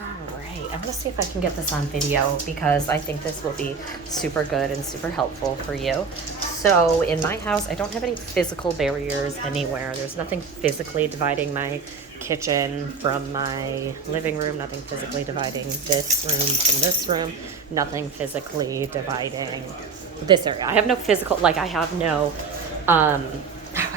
All right, I'm gonna see if I can get this on video because I think this will be super good and super helpful for you. So in my house, I don't have any physical barriers anywhere. There's nothing physically dividing my kitchen from my living room, nothing physically dividing this room from this room, nothing physically dividing this area. I have no physical, like I have no, I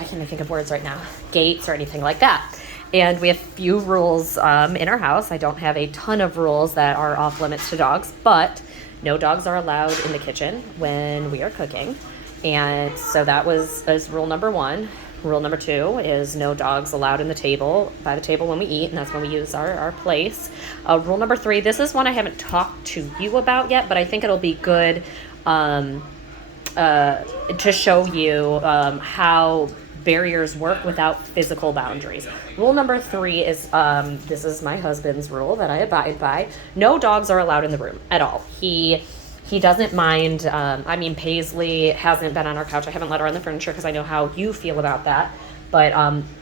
can't think of words right now, gates or anything like that. And we have few rules in our house. I don't have a ton of rules that are off limits to dogs, but no dogs are allowed in the kitchen when we are cooking. And so that is rule number one. Rule number two is no dogs allowed by the table when we eat, and that's when we use our place. Rule number three, this is one I haven't talked to you about yet, but I think it'll be good to show you how barriers work without physical boundaries. Rule number three is, this is my husband's rule that I abide by. No dogs are allowed in the room at all. He doesn't mind. Paisley hasn't been on our couch. I haven't let her on the furniture because I know how you feel about that. But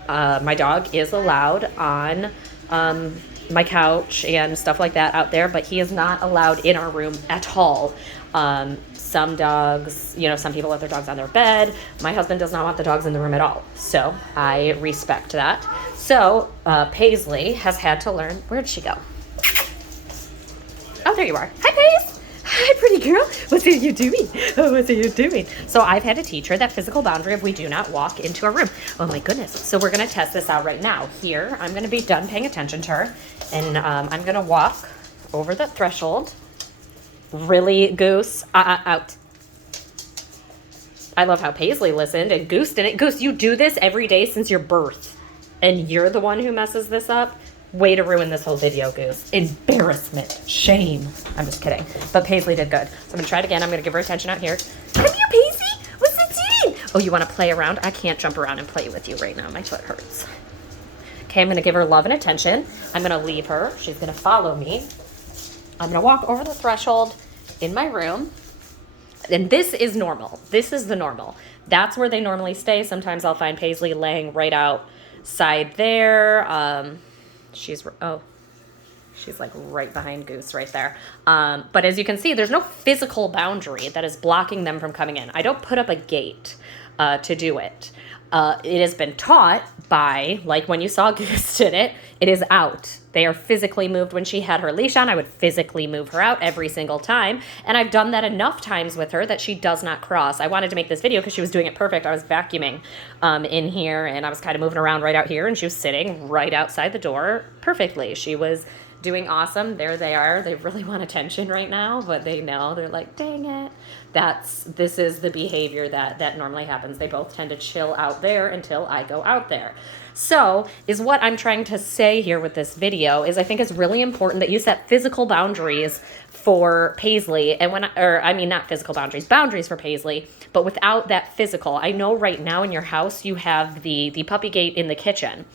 my dog is allowed on my couch and stuff like that out there, but he is not allowed in our room at all. Some dogs, some people let their dogs on their bed. My husband does not want the dogs in the room at all. So I respect that. So Paisley has had to learn. Where'd she go? Oh, there you are. Hi, Paige. Hi, pretty girl. What are you doing? Oh, what are you doing? So I've had to teach her that physical boundary of we do not walk into a room. Oh, my goodness. So we're going to test this out right now. Here, I'm going to be done paying attention to her. And I'm going to walk over the threshold. Really, Goose? Out. I love how Paisley listened and Goose didn't. Goose, you do this every day since your birth. And you're the one who messes this up? Way to ruin this whole video, Goose. Embarrassment. Shame. I'm just kidding. But Paisley did good. So I'm going to try it again. I'm going to give her attention out here. Come here, Paisley. What's it doing? Oh, you want to play around? I can't jump around and play with you right now. My foot hurts. Okay, I'm going to give her love and attention. I'm going to leave her. She's going to follow me. I'm going to walk over the threshold in my room. And this is normal. This is the normal. That's where they normally stay. Sometimes I'll find Paisley laying right outside there. She's like right behind Goose right there. But as you can see, there's no physical boundary that is blocking them from coming in. I don't put up a gate to do it. It has been taught by, like when you saw Goose did it, it is out. They are physically moved. When she had her leash on, I would physically move her out every single time. And I've done that enough times with her that she does not cross. I wanted to make this video because she was doing it perfect. I was vacuuming in here and I was kind of moving around right out here and she was sitting right outside the door perfectly. She was doing awesome. There they are. They really want attention right now, but they know. They're like, dang it. This is the behavior that normally happens. They both tend to chill out there until I go out there. So is what I'm trying to say here with this video is I think it's really important that you set physical boundaries for Paisley. And not physical boundaries for Paisley, but without that physical. I know right now in your house you have the puppy gate in the kitchen.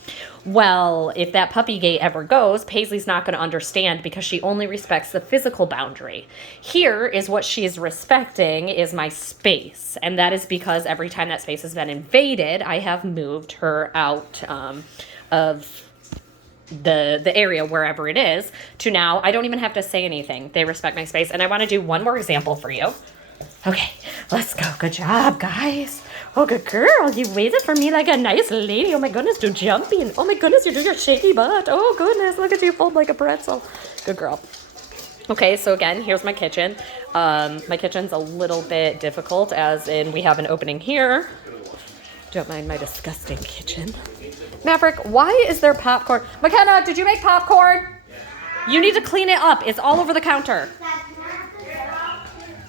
Well, if that puppy gate ever goes, Paisley's not going to understand because she only respects the physical boundary. Here is what she is respecting is my space. And that is because every time that space has been invaded, I have moved her out of the area wherever it is to now I don't even have to say anything. They respect my space. And I want to do one more example for you. Okay, let's go. Good job, guys. Oh, good girl. You waited for me like a nice lady. Oh, my goodness, do jumping. Oh, my goodness, you do your shaky butt. Oh, goodness, look at you fold like a pretzel. Good girl. Okay, so again, here's my kitchen. My kitchen's a little bit difficult, as in we have an opening here. Don't mind my disgusting kitchen. Maverick, why is there popcorn? McKenna, did you make popcorn? You need to clean it up. It's all over the counter.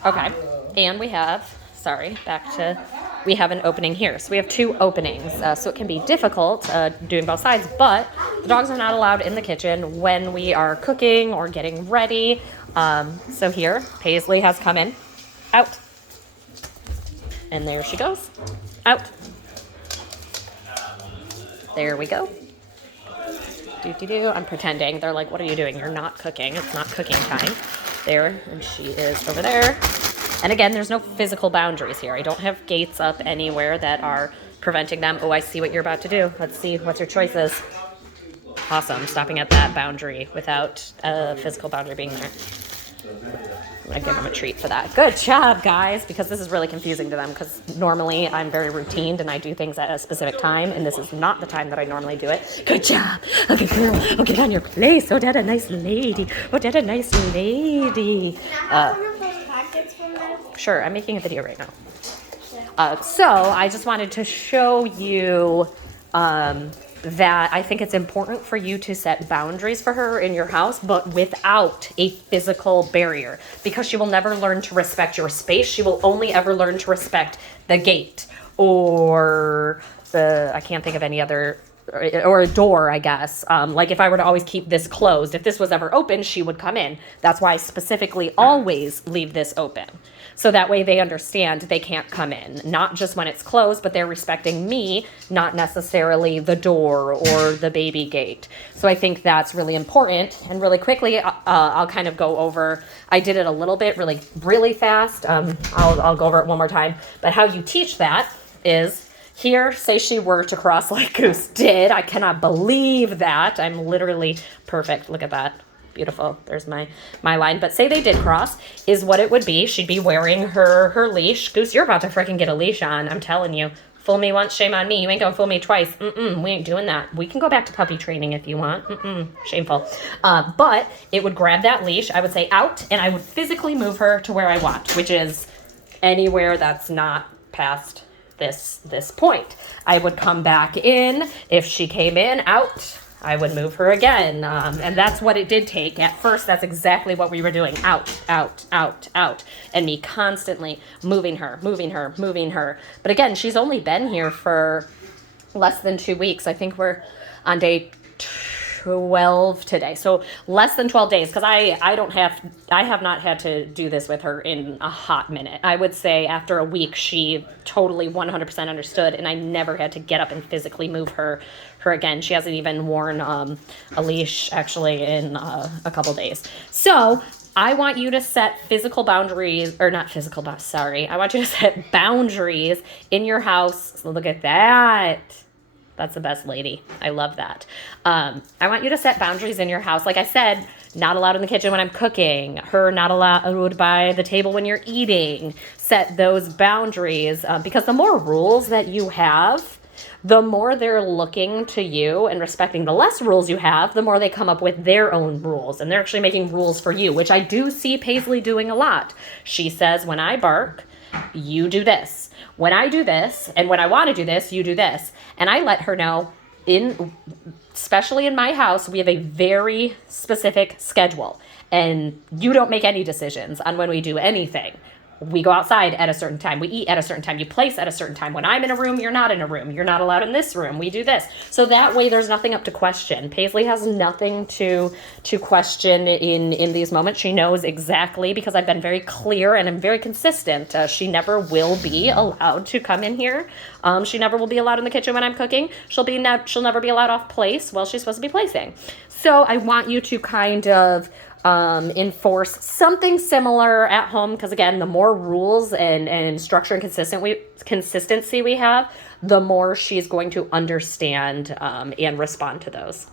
Okay, and we have, we have an opening here. So we have two openings, so it can be difficult doing both sides, but the dogs are not allowed in the kitchen when we are cooking or getting ready. So here, Paisley has come in, out, and there she goes, out. There we go. I'm pretending. They're like, what are you doing? You're not cooking. It's not cooking time. There, and she is over there. And again, there's no physical boundaries here. I don't have gates up anywhere that are preventing them. Oh, I see what you're about to do. Let's see. What's your choices? Awesome. Stopping at that boundary without a physical boundary being there. I'm going to give them a treat for that. Good job, guys, because this is really confusing to them because normally I'm very routined and I do things at a specific time, and this is not the time that I normally do it. Good job. Okay, girl. Oh, get on your place. Oh, that a nice lady. Oh, that a nice lady. Sure, I'm making a video right now. So I just wanted to show you that I think it's important for you to set boundaries for her in your house, but without a physical barrier, because she will never learn to respect your space. She will only ever learn to respect the gate or I can't think of any other, or a door, I guess. Like if I were to always keep this closed, if this was ever open, she would come in. That's why I specifically always leave this open. So that way they understand they can't come in, not just when it's closed, but they're respecting me, not necessarily the door or the baby gate. So I think that's really important. And really quickly, I'll kind of go over, I did it a little bit really, really fast. I'll go over it one more time. But how you teach that is here, say she were to cross like Goose did. I cannot believe that. I'm literally perfect. Look at that. Beautiful. There's my line. But say they did cross, is what it would be. She'd be wearing her leash. Goose, you're about to freaking get a leash on. I'm telling you. Fool me once, shame on me. You ain't gonna fool me twice. We ain't doing that. We can go back to puppy training if you want. Shameful. But it would grab that leash. I would say out, and I would physically move her to where I want, which is anywhere that's not past this point. I would come back in. If she came in, out, I would move her again. And that's what it did take. At first, that's exactly what we were doing. Out, out, out, out. And me constantly moving her. But again, she's only been here for less than 2 weeks. I think we're on day 12 today. So less than 12 days, because I have not had to do this with her in a hot minute. I would say after a week, she totally 100% understood, and I never had to get up and physically move her again. She hasn't even worn a leash actually in a couple days. So I want you to set physical boundaries, or not physical, sorry. I want you to set boundaries in your house. Look at that. That's the best lady. I love that. I want you to set boundaries in your house. Like I said, not allowed in the kitchen when I'm cooking. Her not allowed by the table when you're eating. Set those boundaries because the more rules that you have, the more they're looking to you and respecting. The less rules you have, the more they come up with their own rules. And they're actually making rules for you, which I do see Paisley doing a lot. She says, when I bark, you do this. When I do this, and when I want to do this, you do this. And I let her know, especially in my house, we have a very specific schedule. And you don't make any decisions on when we do anything. We go outside at a certain time. We eat at a certain time. You place at a certain time. When I'm in a room, you're not in a room. You're not allowed in this room. We do this. So that way there's nothing up to question. Paisley has nothing to question in these moments. She knows exactly, because I've been very clear and I'm very consistent. She never will be allowed to come in here. She never will be allowed in the kitchen when I'm cooking. She'll never be allowed off place while she's supposed to be placing. So I want you to kind of enforce something similar at home, because again, the more rules and structure and consistency we have, the more she's going to understand and respond to those.